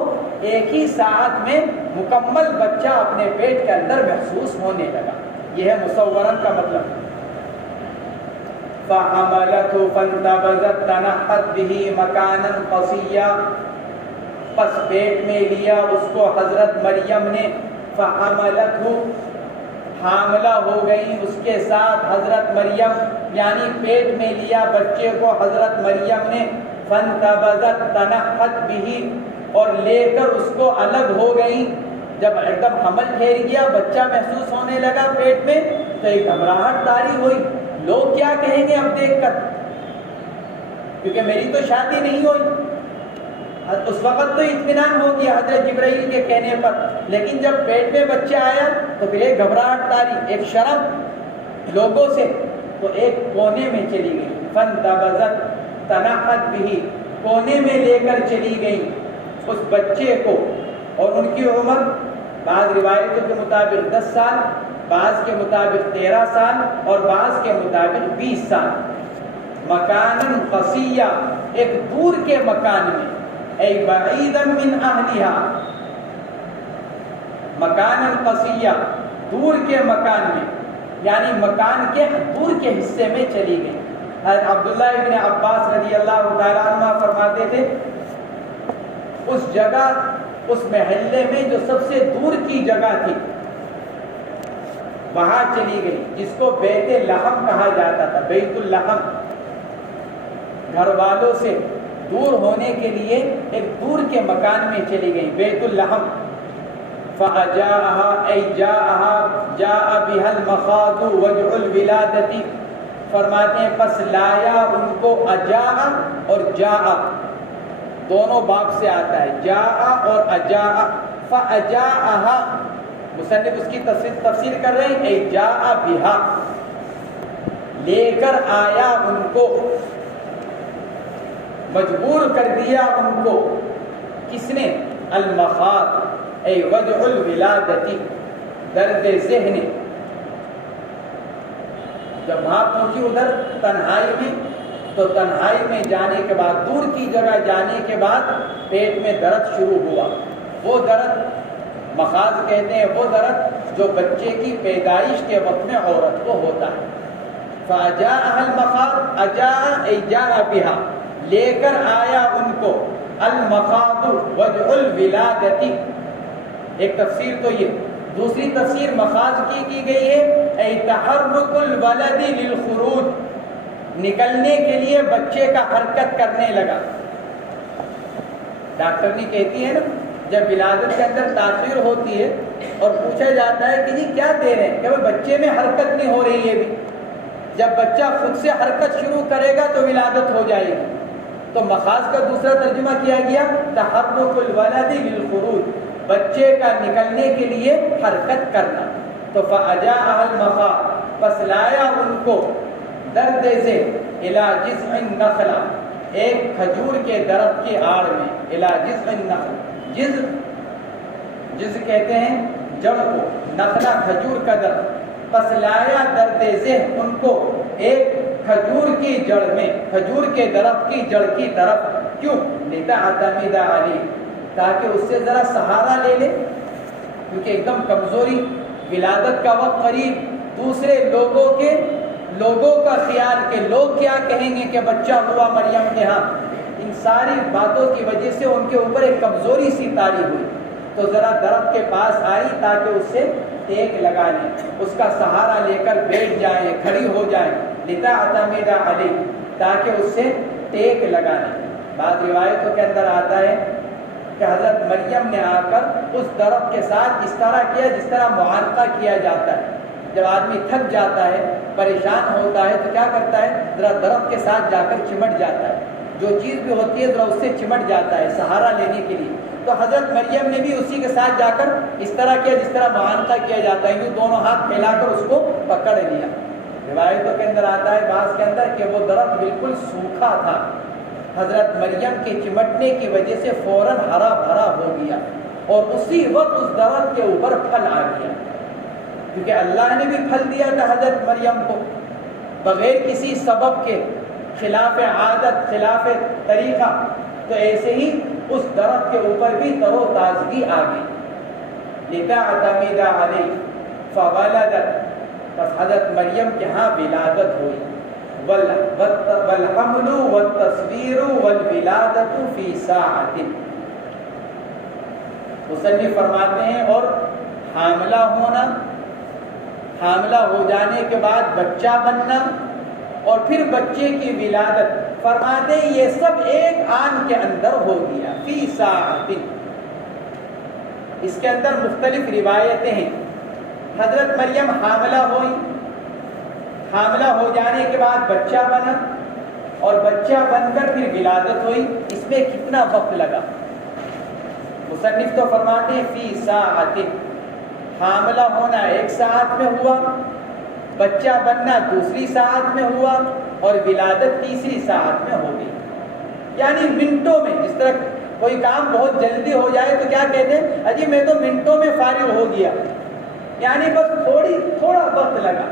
ایک ہی ساعت میں مکمل بچہ اپنے پیٹ کے اندر محسوس ہونے لگا۔ یہ ہے مصورن کا مطلب۔ فَحَمَلَتْهُ فَانْتَبَذَتْ تَنَحَّتْ بِهِ مَكَانًا قَصِيًّا، پس پیٹ میں لیا اس کو حضرت مریم نے، فَحَمَلَتْهُ، حاملہ ہو گئی اس کے ساتھ حضرت مریم، یعنی پیٹ میں لیا بچے کو حضرت مریم نے، فَانْتَبَذَتْ تَنَحَّتْ بِهِ، اور لے کر اس کو الگ ہو گئی۔ جب ایک دم حمل ٹھہر گیا، بچہ محسوس ہونے لگا پیٹ میں، تو ایک گھبراہٹ طاری ہوئی، لوگ کیا کہیں گے اب دیکھ کر، کیونکہ میری تو شادی نہیں ہوئی۔ اس وقت تو اطمینان ہو گیا حضرت جبرائیل کے کہنے پر، لیکن جب پیٹ میں بچہ آیا تو پھر ایک گھبراہٹ طاری، ایک شرم لوگوں سے، تو ایک کونے میں چلی گئی۔ فَانْتَبَذَتْ تَنَحَّتْ بِهِ، کونے میں لے کر چلی گئی اس بچے کو، اور ان کی عمر بعض روایتوں کے مطابق 10 سال، بعض کے مطابق 13 سال اور بعض کے مطابق 20 سال۔ مکانًا قصیّا، ایک دور کے مکان میں، اے بعیداً من اہلہا، مکانًا قصیّا، دور کے مکان میں، یعنی مکان کے دور کے حصے میں چلی گئی۔ حضرت عبداللہ ابن عباس رضی اللہ تعالیٰ عنہ فرماتے تھے اس جگہ، اس محلے میں جو سب سے دور کی جگہ تھی وہاں چلی گئی، جس کو بیت لحم کہا جاتا تھا، بیت اللحم، گھر والوں سے دور ہونے کے لیے ایک دور کے مکان میں چلی گئی، بیت اللحم۔ فَأَجَاءَهَا أَيْ جَاءَهَا جَاءَ بِهَا الْمَخَاضُ وَجْعُ الْوِلَادَةِ، فرماتے ہیں پس لایا ان کو، اجاء اور جاء دونوں باب سے آتا ہے، جاء اور اجاء۔ فَأَجَاءَهَا، مصنف اس کی تفسیر کر رہے ہیں، اے جاء بِهَا، لے کر آیا ان کو، مجبور کر دیا ان کو، کس نے؟ المخاض اے وجع الولادتی، درد ذہن۔ جب وہاں پہنچی ادھر تنہائی میں، تو تنہائی میں جانے کے بعد، دور کی جگہ جانے کے بعد پیٹ میں درد شروع ہوا۔ وہ درد مخاض کہتے ہیں، وہ درد جو بچے کی پیدائش کے وقت میں عورت کو ہوتا ہے۔ فَأَجَاءَهَا الْمَخَاضُ، أَجَاءَ أَيْ جَاءَ بِهَا، لے کر آیا ان کو، المخاض وجع الولادتی، ایک تفسیر تو یہ۔ دوسری تفسیر مخاض کی گئی ہے اے تحرک الولد للخروج، نکلنے کے لیے بچے کا حرکت کرنے لگا۔ ڈاکٹرنی کہتی ہے نا، جب ولادت کے اندر تاخیر ہوتی ہے اور پوچھا جاتا ہے کہ جی کیا دے رہے ہیں، کہ بچے میں حرکت نہیں ہو رہی ہے بھی، جب بچہ خود سے حرکت شروع کرے گا تو ولادت ہو جائے گی۔ تو مخاض کا دوسرا ترجمہ کیا گیا تحرک الولد للخروج، بچے کا نکلنے کے لیے حرکت کرنا۔ تو فَأَجَاءَهَا الْمَخَاضُ، پس لایا ان کو درد سے، اِلَى جِذْعِ النَّخْلَةِ، ایک کھجور کے درخت کی آڑ میں، اِلَى جِذْعِ النَّخْلَةِ، جز کہتے ہیں جڑ کو، نخلا کھجور کا درخت، پس لایا درد ذہن ان کو ایک کھجور کی جڑ میں، کھجور کے درخت کی جڑ کی طرف۔ کیوں؟ لِتَعْتَمِدَ عَلَيْهِ، تاکہ اس سے ذرا سہارا لے لے، کیونکہ ایک دم کمزوری، ولادت کا وقت قریب، دوسرے لوگوں کا خیال کہ لوگ کیا کہیں گے کہ بچہ ہوا مریم کے ہاں، ان ساری باتوں کی وجہ سے ان کے اوپر ایک کمزوری سی طاری ہوئی، تو ذرا درخت کے پاس آئی تاکہ اس سے ٹیک لگا لیں، اس کا سہارا لے کر بیٹھ جائیں، کھڑی ہو جائیں، لتعتمد علیہ، تاکہ اس سے ٹیک لگا لیں۔ بعض روایتوں کے اندر آتا ہے کہ حضرت مریم نے آ کر اس درخت کے ساتھ اس طرح کیا جس طرح معانقہ کیا جاتا ہے۔ جب آدمی تھک جاتا ہے، پریشان ہوتا ہے، تو کیا کرتا ہے؟ ذرا درخت کے ساتھ جا کر چمٹ جاتا ہے، جو چیز بھی ہوتی ہے ذرا اس سے چمٹ جاتا ہے سہارا لینے کے لیے۔ تو حضرت مریم نے بھی اسی کے ساتھ جا کر اس طرح کیا جس طرح معانقہ کیا جاتا ہے، یوں دونوں ہاتھ پھیلا کر اس کو پکڑ لیا۔ روایتوں کے اندر آتا ہے بعض کے اندر کہ وہ درخت بالکل سوکھا تھا، حضرت مریم کے چمٹنے کی وجہ سے فوراً ہرا بھرا ہو گیا، اور اسی وقت اس درخت کے اوپر پھل آ گیا، کیونکہ اللہ نے بھی پھل دیا تھا حضرت مریم کو بغیر کسی سبب کے، خلاف عادت، خلاف طریقہ۔ تو ایسے ہی اس درخت کے اوپر بھی تر و تازگی آ گئی۔ لتعتمد علیہ فولدت، بس حضرت مریم کے ہاں ولادت ہوئی۔ والحمل والتصویر والولادت فی ساعۃ، مصنف فرماتے ہیں اور حاملہ ہونا، حاملہ ہو جانے کے بعد بچہ بننا، اور پھر بچے کی ولادت، فرماتے ہیں یہ سب ایک آن کے اندر ہو گیا، فی ساعۃ۔ اس کے اندر مختلف روایتیں ہیں۔ حضرت مریم حاملہ ہوئی، حاملہ ہو جانے کے بعد بچہ بنا، اور بچہ بن کر پھر ولادت ہوئی، اس میں کتنا وقت لگا؟ مصنف تو فرماتے ہیں فی ساعۃ، حاملہ ہونا ایک ساعت میں ہوا، بچہ بننا دوسری ساعت میں ہوا، اور ولادت تیسری ساعت میں ہو گئی، یعنی منٹوں میں۔ جس طرح کوئی کام بہت جلدی ہو جائے تو کیا کہتے ہیں؟ اجی میں تو منٹوں میں فارغ ہو گیا، یعنی بس تھوڑا وقت لگا۔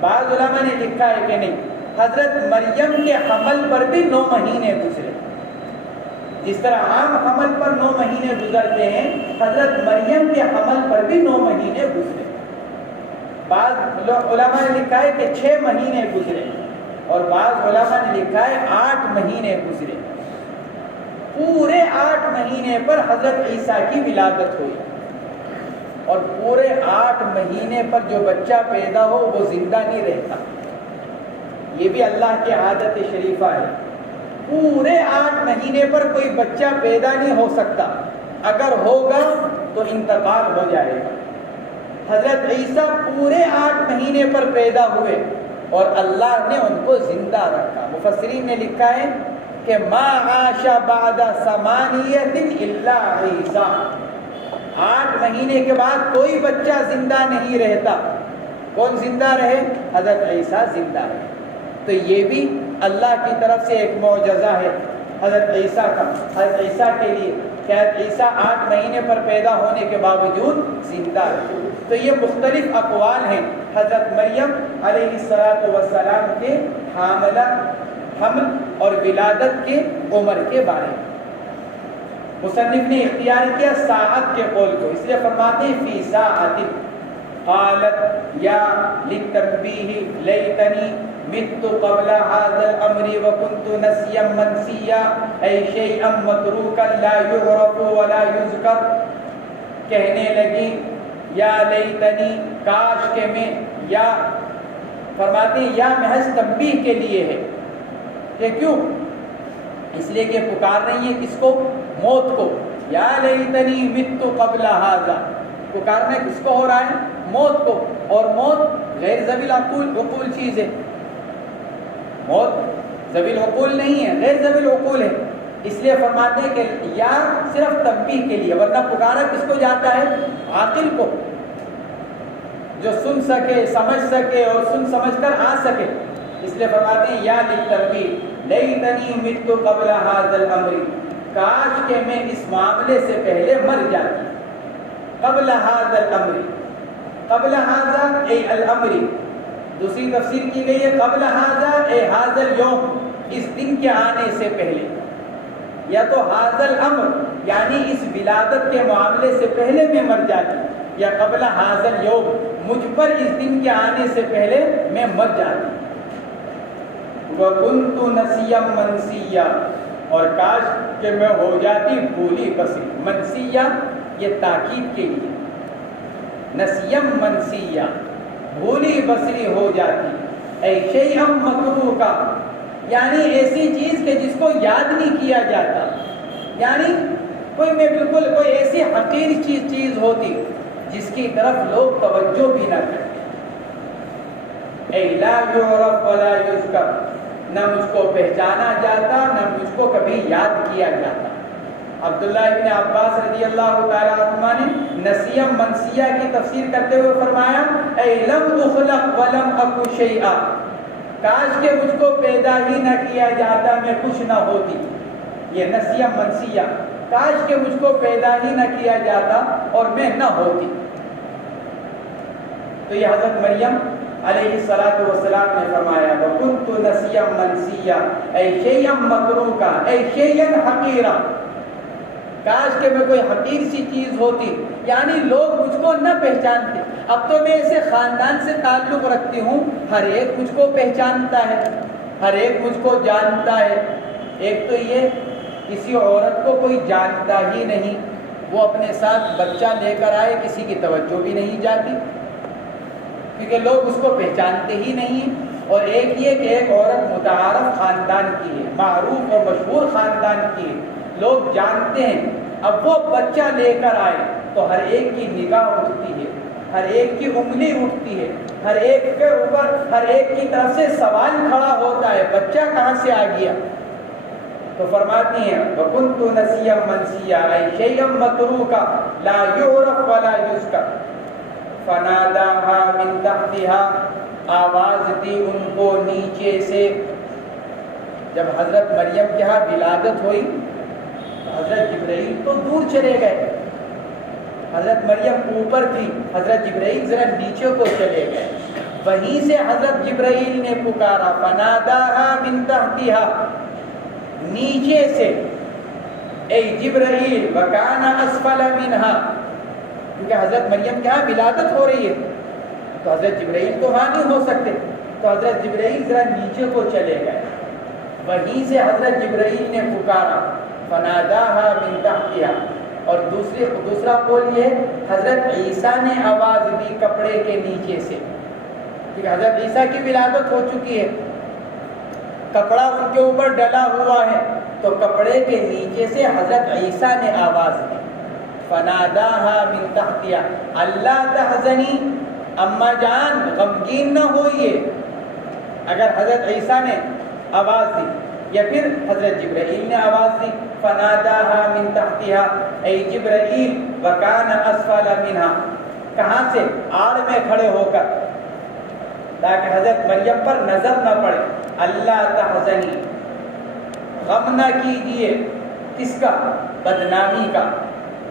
بعض علماء نے لکھا ہے کہ نہیں، حضرت مریم کے حمل پر بھی 9 مہینے گزرے، جس طرح عام حمل پر 9 مہینے گزرتے ہیں، حضرت مریم کے حمل پر بھی 9 مہینے گزرے۔ بعض علماء نے لکھا ہے کہ 6 مہینے گزرے، اور بعض علماء نے لکھا ہے 8 مہینے گزرے۔ پورے 8 مہینے پر حضرت عیسیٰ کی ولادت ہوئی، اور پورے 8 مہینے پر جو بچہ پیدا ہو وہ زندہ نہیں رہتا، یہ بھی اللہ کی عادت شریفہ ہے۔ پورے 8 مہینے پر کوئی بچہ پیدا نہیں ہو سکتا، اگر ہوگا تو انتقال ہو جائے گا۔ حضرت عیسیٰ پورے 8 مہینے پر پیدا ہوئے، اور اللہ نے ان کو زندہ رکھا۔ مفسرین نے لکھا ہے کہ ما عاش بعد 8 الا عیسیٰ، 8 مہینے کے بعد کوئی بچہ زندہ نہیں رہتا۔ کون زندہ رہے؟ حضرت عیسیٰ زندہ رہے۔ تو یہ بھی اللہ کی طرف سے ایک معجزہ ہے حضرت عیسیٰ کا، حضرت عیسیٰ کے لیے کہ حضرت عیسیٰ 8 مہینے پر پیدا ہونے کے باوجود زندہ رہے۔ تو یہ مختلف اقوال ہیں حضرت مریم علیہ السلام کے حمل اور ولادت کے عمر کے بارے میں۔ مصنف نے اختیار کیا ساعت کے قول کو، اس لیے فرماتے ہیں فی ساعت۔ قالت یا للتنبیہ لیتنی مت قبل هذا الامر وكنت نسیا منسیا اے شیئا متروکا لا یعرف ولا یذکر، کہنے لگی یا لیتنی، کاش کہ میں، یا فرماتے ہیں یا محض تنبیہ کے لیے ہے، کہ کیوں؟ اس لیے کہ پکار رہی ہے کس کو؟ موت کو۔ یا لیتنی مت قبل هذا، پکارنا کس کو ہو رہا ہے؟ موت کو، اور موت غیر ذوی العقول چیز ہے، موت ذوی العقول نہیں ہے، غیر ذوی العقول ہے۔ اس لیے فرماتے ہیں کہ یا صرف تنبیہ کے لیے، ورنہ پکارا کس کو جاتا ہے؟ عاقل کو، جو سن سکے، سمجھ سکے، اور سن سمجھ کر آ سکے۔ اس لیے فرماتے ہیں یا للتنبیہ لیتنی مت قبل هذا الامر، کاش کہ میں اس معاملے سے پہلے مر جاتی۔ قبل هذا الامر، قبل هذا اے الامر، دوسری تفسیر کی گئی ہے قبل هذا اے هذا اليوم، اس دن کے آنے سے پہلے، یا تو هذا الامر یعنی اس ولادت کے معاملے سے پہلے میں مر جاتی، یا قبل هذا اليوم مجھ پر اس دن کے آنے سے پہلے میں مر جاتی۔ وَكُنْتُ نَسِيًّا مَنْسِيًّا، اور کاش کہ میں ہو جاتی بھولی بسی۔ منسیہ یہ تاکید کے لیے، نسیم منسیہ، بھولی بسری ہو جاتی، اے شیئا متروکا، یعنی ایسی چیز کہ جس کو یاد نہیں کیا جاتا، یعنی بالکل کوئی ایسی حقیر چیز ہوتی جس کی طرف لوگ توجہ بھی نہ کرتے، اے لا یعرف ولا یذکر، نہ مجھ کو پہچانا جاتا نہ مجھ کو کبھی یاد کیا جاتا۔ عبداللہ ابن عباس رضی اللہ تعالیٰ عنہ نے نسیم منسیہ کی تفسیر کرتے ہوئے فرمایا، اے لم اخلق ولم اکو شیئا، کاش کہ مجھ کو پیدا ہی نہ کیا جاتا میں کچھ نہ ہوتی، یہ نسیم منسیہ، کاش کہ مجھ کو پیدا ہی نہ کیا جاتا اور میں نہ ہوتی۔ تو یہ حضرت مریم علیہ السلام نے فرمایا وَكُنْتُ نَسِيًّا مَنْسِيًّا اے شیئا متروکا، اے شیئا حقیرا، کاش کہ میں کوئی حقیر سی چیز ہوتی، یعنی لوگ مجھ کو نہ پہچانتے۔ اب تو میں ایسے خاندان سے تعلق رکھتی ہوں، ہر ایک مجھ کو پہچانتا ہے، ہر ایک مجھ کو جانتا ہے۔ ایک تو یہ کسی عورت کو کوئی جانتا ہی نہیں، وہ اپنے ساتھ بچہ لے کر آئے کسی کی توجہ بھی نہیں جاتی، کیونکہ لوگ اس کو پہچانتے ہی نہیں۔ اور ایک یہ کہ ایک عورت متعارف خاندان کی ہے، معروف اور مشہور خاندان کی ہے، لوگ جانتے ہیں، اب وہ بچہ لے کر آئے تو ہر ایک کی نگاہ اٹھتی ہے، ہر ایک کی انگلی اٹھتی ہے، ہر ایک کے اوپر ہر ایک کی طرف سے سوال کھڑا ہوتا ہے، بچہ کہاں سے آ گیا؟ تو فرماتی ہیں وَكُنْتُ نَسِيًّا مَنْسِيًّا اے شیئا متروکا لا یعرف ولا یذکر فناداها من تحتها، آواز دی ان کو نیچے سے۔ جب حضرت مریم کے ہاں ولادت ہوئی تو حضرت جبرائیل تو دور چلے گئے، حضرت مریم اوپر تھی، حضرت جبرائیل ذرا نیچے کو چلے گئے، وہیں سے حضرت جبرائیل نے پکارا فناداها من تحتها، نیچے سے، اے جبرائیل وکان اسفل منها، کیونکہ حضرت مریم کے ہاں ولادت ہو رہی ہے تو حضرت جبرائیل تو وہاں نہیں ہو سکتے، تو حضرت جبرائیل ذرا نیچے کو چلے گئے، وہیں سے حضرت جبرائیل نے پکارا فناداها من تحتها۔ اور دوسرا قول یہ حضرت عیسیٰ نے آواز دی کپڑے کے نیچے سے، کیونکہ حضرت عیسیٰ کی ولادت ہو چکی ہے، کپڑا ان کے اوپر ڈلا ہوا ہے، تو کپڑے کے نیچے سے حضرت عیسیٰ نے آواز دی فناداها من تحتها اللہ تحزنی، اماں جان غمگین نہ ہوئیے۔ اگر حضرت عیسیٰ نے آواز دی یا پھر حضرت جبرائیل نے آواز دی فناداها من تحتها اے جبرائیل وکان اسفل منها، کہاں سے؟ آڑ میں کھڑے ہو کر، تاکہ حضرت مریم پر نظر نہ پڑے۔ اللہ تحزنی، غم نہ کیجیے، کس کا؟ بدنامی کا،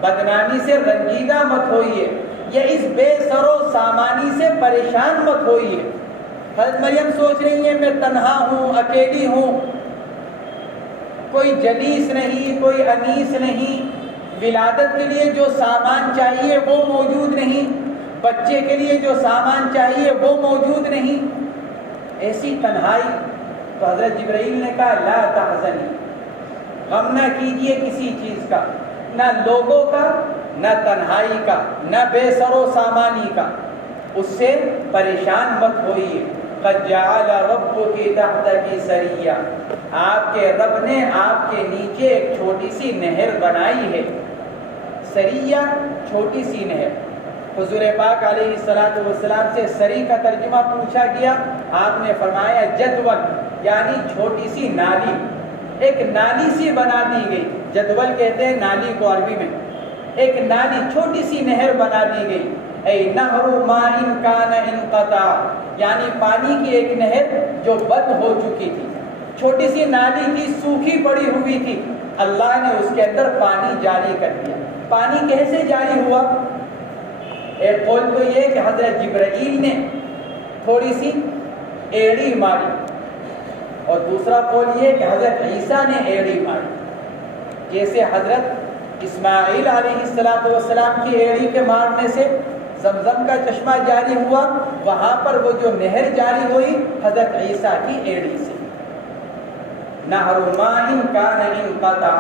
بدنامی سے رنجیدہ مت ہوئیے، یا اس بے سر و سامانی سے پریشان مت ہوئیے۔ حضرت مریم سوچ رہی ہیں میں تنہا ہوں، اکیلی ہوں، کوئی جلیس نہیں، کوئی انیس نہیں، ولادت کے لیے جو سامان چاہیے وہ موجود نہیں، بچے کے لیے جو سامان چاہیے وہ موجود نہیں، ایسی تنہائی۔ تو حضرت جبرائیل نے کہا لا تحزنی، غم نہ کیجیے کسی چیز کا، نہ لوگوں کا، نہ تنہائی کا، نہ بے سر و سامانی کا، اس سے پریشان مت ہوئیے۔ قد جعل ربک تحتک سریہ، آپ کے رب نے آپ کے نیچے ایک چھوٹی سی نہر بنائی ہے۔ سریہ چھوٹی سی نہر۔ حضور پاک علیہ السلام سے سری کا ترجمہ پوچھا گیا، آپ نے فرمایا جدول، یعنی چھوٹی سی نالی، ایک نالی سی بنا دی گئی، جدول کہتے ہیں نالی کو عربی میں، ایک نالی چھوٹی سی نہر بنا دی گئی۔ اے نہر ماء کان انقطع، یعنی پانی کی ایک نہر جو بند ہو چکی تھی، چھوٹی سی نالی کی سوکھی پڑی ہوئی تھی، اللہ نے اس کے اندر پانی جاری کر دیا۔ پانی کیسے جاری ہوا؟ ایک قول تو یہ کہ حضرت جبرائیل نے تھوڑی سی ایڑی ماری، اور دوسرا قول یہ کہ حضرت عیسیٰ نے ایڑی ماری، جیسے حضرت اسماعیل علیہ السلام کی ایڑی کے مارنے سے زمزم کا چشمہ جاری ہوا، وہاں پر وہ جو نہر جاری ہوئی حضرت عیسیٰ کی ایڑی سے۔ نہر ماء کان انقطع،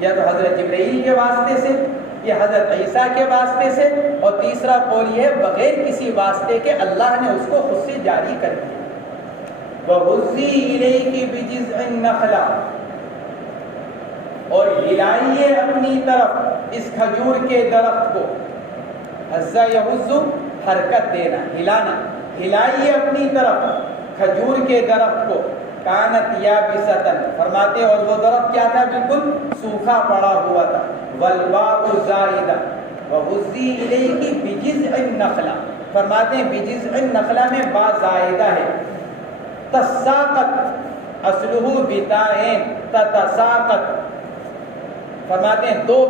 یا تو حضرت جبرائیل کے واسطے سے یہ حضرت عیسیٰ کے واسطے سے، اور تیسرا قول یہ ہے بغیر کسی واسطے کے اللہ نے اس کو خود سے جاری کر دیا۔ وَهُزِّي إِلَيْكِ بِجِذْعِ النَّخْلَةِ، اور ہلائیے اپنی طرف اس کھجور کے درخت کو، ہزّا یہز حرکت دینا، ہلانا، ہلائیے اپنی طرف کھجور کے درخت کو، کانت یابستن، فرماتے اور وہ درخت کیا تھا؟ بالکل سوکھا پڑا ہوا تھا، والباء زائدہ، وَهُزِّي إِلَيْكِ بِجِذْعِ النَّخْلَةِ، فرماتے ہیں بِجِذْعِ النَّخْلَةِ میں با زائدہ ہے، تساقط اصلہ بتائین تتساقط، فرماتے ہیں دو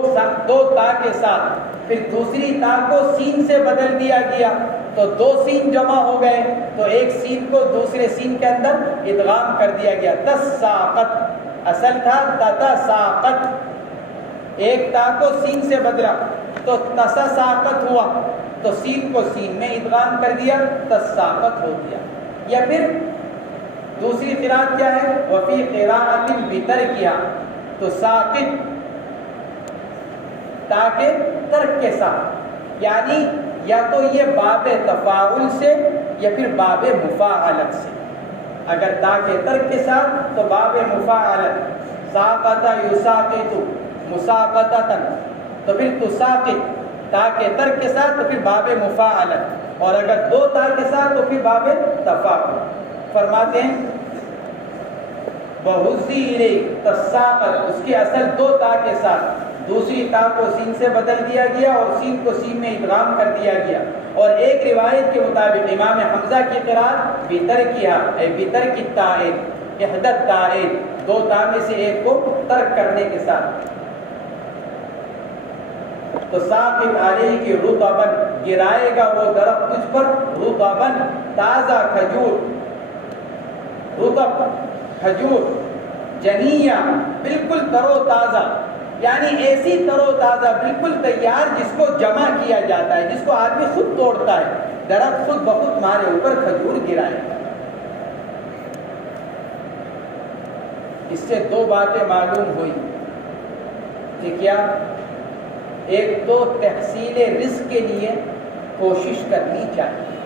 تا کے ساتھ، پھر دوسری تا کو سین سے بدل دیا گیا تو دو سین جمع ہو گئے، تو ایک سین کو دوسرے سین کے اندر ادغام کر دیا گیا، تساقط، اصل تھا تتساقط، ایک تا کو سین سے بدلا تو تساقط ہوا، تو سین کو سین میں ادغام کر دیا، تساقط ہو گیا۔ یا پھر دوسری قرات کیا ہے؟ وفی قراءۃ بترکها، تو ساقط تاکہ ترک کے ساتھ، یعنی یا تو یہ باب تفاعل سے یا پھر باب مفاعلت سے، اگر تاکہ ترک کے ساتھ تو باب مفاعلت، ساقط یساقط مساقطۃ، تو پھر تساقط تاکہ ترک کے ساتھ تو پھر باب مفاعلت، اور اگر دو تا کے ساتھ تو پھر باب تفاعل۔ فرماتے ہیں وَهُزِّي إِلَيْكِ تساقط، اس کے اصل دو تا کے ساتھ، دوسری تا کو سین سے بدل دیا گیا اور سین کو سین میں ادغام کر دیا گیا، اور ایک روایت کے مطابق امام حمزہ کی قرات بترکها اے بترک التائین، احدى التائین، دو تا میں سے ایک کو ترک کرنے کے ساتھ، تو ساقط علیہ کی رطباً، گرائے گا وہ درخت تجھ پر، رطباً تازہ کھجور، رطب کھجور، جنیہ بالکل تر و تازہ، یعنی ایسی تر و تازہ بالکل تیار جس کو جمع کیا جاتا ہے، جس کو آدمی خود توڑتا ہے، درخت خود بخود تمہارے اوپر کھجور گرائے گا۔ اس سے دو باتیں معلوم ہوئی کہ کیا؟ ایک تو تحصیل رزق کے لیے کوشش کرنی چاہیے،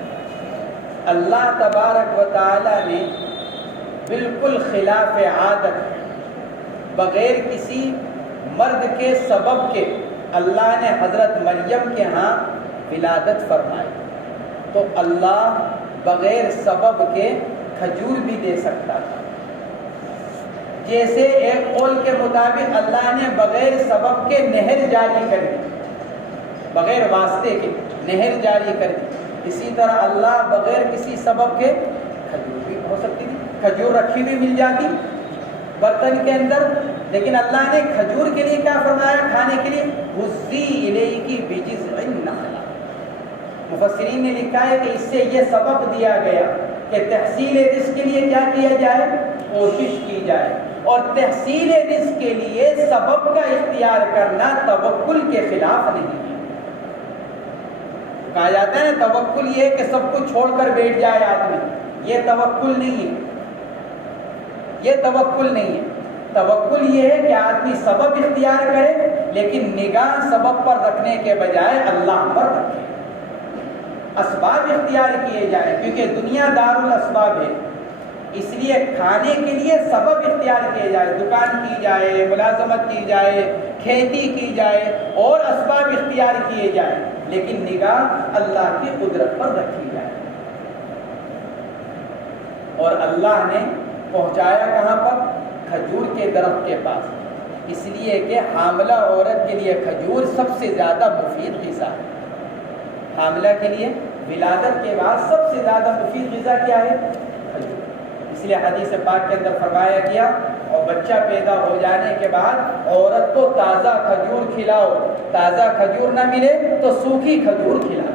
اللہ تبارک و تعالی نے بالکل خلاف عادت بغیر کسی مرد کے سبب کے اللہ نے حضرت مریم کے ہاں ولادت فرمائی، تو اللہ بغیر سبب کے کھجور بھی دے سکتا تھا، جیسے ایک قول کے مطابق اللہ نے بغیر سبب کے نہر جاری کر دی، بغیر واسطے کے نہر جاری کر دی، اسی طرح اللہ بغیر کسی سبب کے کھجور بھی ہو سکتی تھی، کھجور رکھی بھی مل جاتی برتن کے اندر، لیکن اللہ نے کھجور کے لیے کیا فرمایا کھانے کے لیے؟ وَهُزِّي إِلَيْكِ بِجِذْعِ النَّخْلَةِ، مفسرین نے لکھا ہے کہ اس سے یہ سبب دیا گیا کہ تحصیل رزق کے لیے کیا کیا جائے؟ کوشش کی جائے، اور تحصیل رزق کے لیے سبب کا اختیار کرنا توکل کے خلاف نہیں ہے۔ کہا جاتا ہے نا توکل یہ ہے کہ سب کچھ چھوڑ کر بیٹھ جائے آدمی، یہ توکل نہیں ہے، یہ توکل نہیں ہے۔ توکل یہ ہے کہ آدمی سبب اختیار کرے لیکن نگاہ سبب پر رکھنے کے بجائے اللہ پر رکھے، اسباب اختیار کیے جائیں، کیونکہ دنیا دار الاسباب ہے، اس لیے کھانے کے لیے سبب اختیار کیے جائے، دکان کی جائے، ملازمت کی جائے، کھیتی کی جائے، اور اسباب اختیار کیے جائیں، لیکن نگاہ اللہ کی قدرت پر رکھی جائے۔ اور اللہ نے پہنچایا کہاں پر؟ کھجور کے درخت کے پاس، اس لیے کہ حاملہ عورت کے لیے کھجور سب سے زیادہ مفید غذا ہے۔ حاملہ کے لیے ولادت کے بعد سب سے زیادہ مفید غذا کیا ہے؟ کھجور۔ اس لیے حدیث پاک کے اندر فرمایا گیا اور بچہ پیدا ہو جانے کے بعد عورت کو تازہ کھجور کھلاؤ، تازہ کھجور نہ ملے تو سوکھی کھجور کھلاؤ۔